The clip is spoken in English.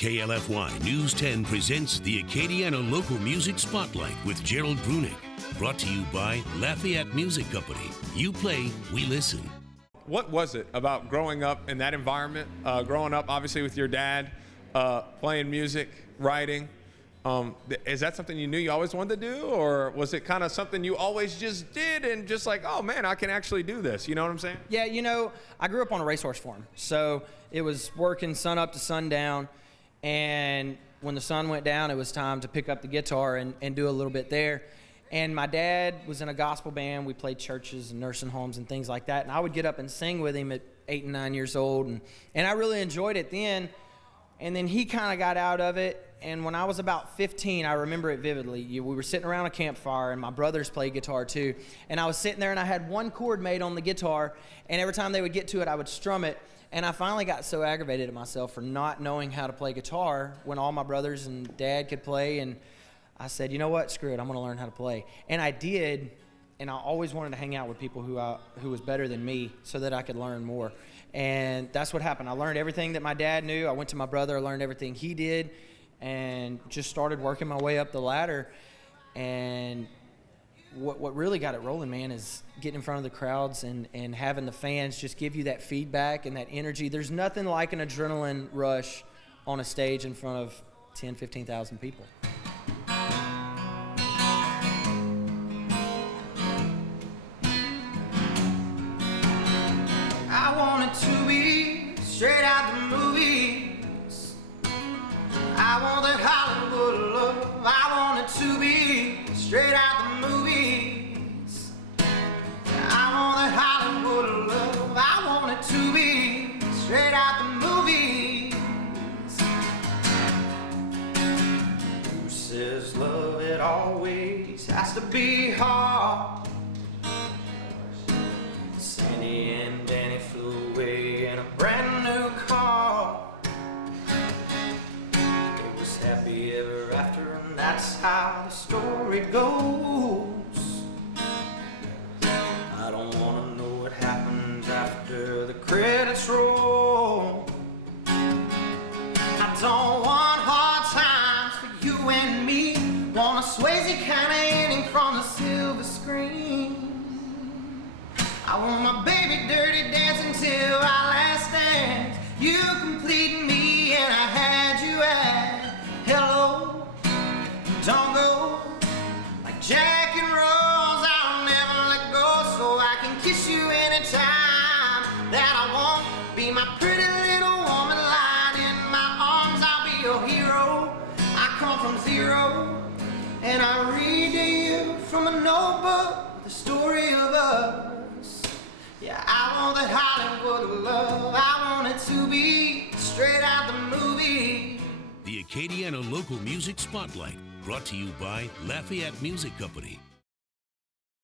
KLFY News 10 presents the Acadiana Local Music Spotlight with Gerald Brunick. Brought to you by Lafayette Music Company. You play, we listen. What was it about growing up in that environment, growing up obviously with your dad, playing music, writing? Is that something you knew you always wanted to do, or was it kind of something you always just did and just like, oh man, I can actually do this? You know what I'm saying? Yeah, you know, I grew up on a racehorse farm, so it was working sun up to sundown, and when the sun went down, it was time to pick up the guitar and do a little bit there. And my dad was in a gospel band. We played churches and nursing homes and things like that, and I would get up and sing with him at 8 and 9 years old, and I really enjoyed it then. And then he kind of got out of it. And when I was about 15, I remember it vividly. We were sitting around a campfire, and my brothers played guitar too. And I was sitting there, and I had one chord made on the guitar, and every time they would get to it, I would strum it. And I finally got so aggravated at myself for not knowing how to play guitar when all my brothers and dad could play. And I said, you know what, screw it, I'm going to learn how to play. And I did, and I always wanted to hang out with people who was better than me so that I could learn more. And that's what happened. I learned everything that my dad knew. I went to my brother, I learned everything he did, and just started working my way up the ladder. And what really got it rolling, man, is getting in front of the crowds and having the fans just give you that feedback and that energy. There's nothing like an adrenaline rush on a stage in front of 10, 15,000 people. I wanted to be straight out the movies. I want that Hollywood love. I wanted to be straight out the movies. I want that Hollywood love. I wanted to be straight out the movies. Who says love it always has to be hard? Sandy and Danny flew away in a brand new car. It was happy ever after, and that's how the story goes. I don't want to know what happens after the credits roll. I don't want hard times for you and me. Want a Swayze kind of ending from the silver screen. I want my baby dirty dancing till our last dance. You complete me and I had you at hello. Don't go like Jack and Rose. I'll never let go, so I can kiss you anytime that I want. Be my pretty little woman lying in my arms. I'll be your hero. I come from zero, and I read to you from a notebook the story of us. Yeah, I want that Hollywood love. I want it to be straight out the movie. The Acadiana Local Music Spotlight, brought to you by Lafayette Music Company.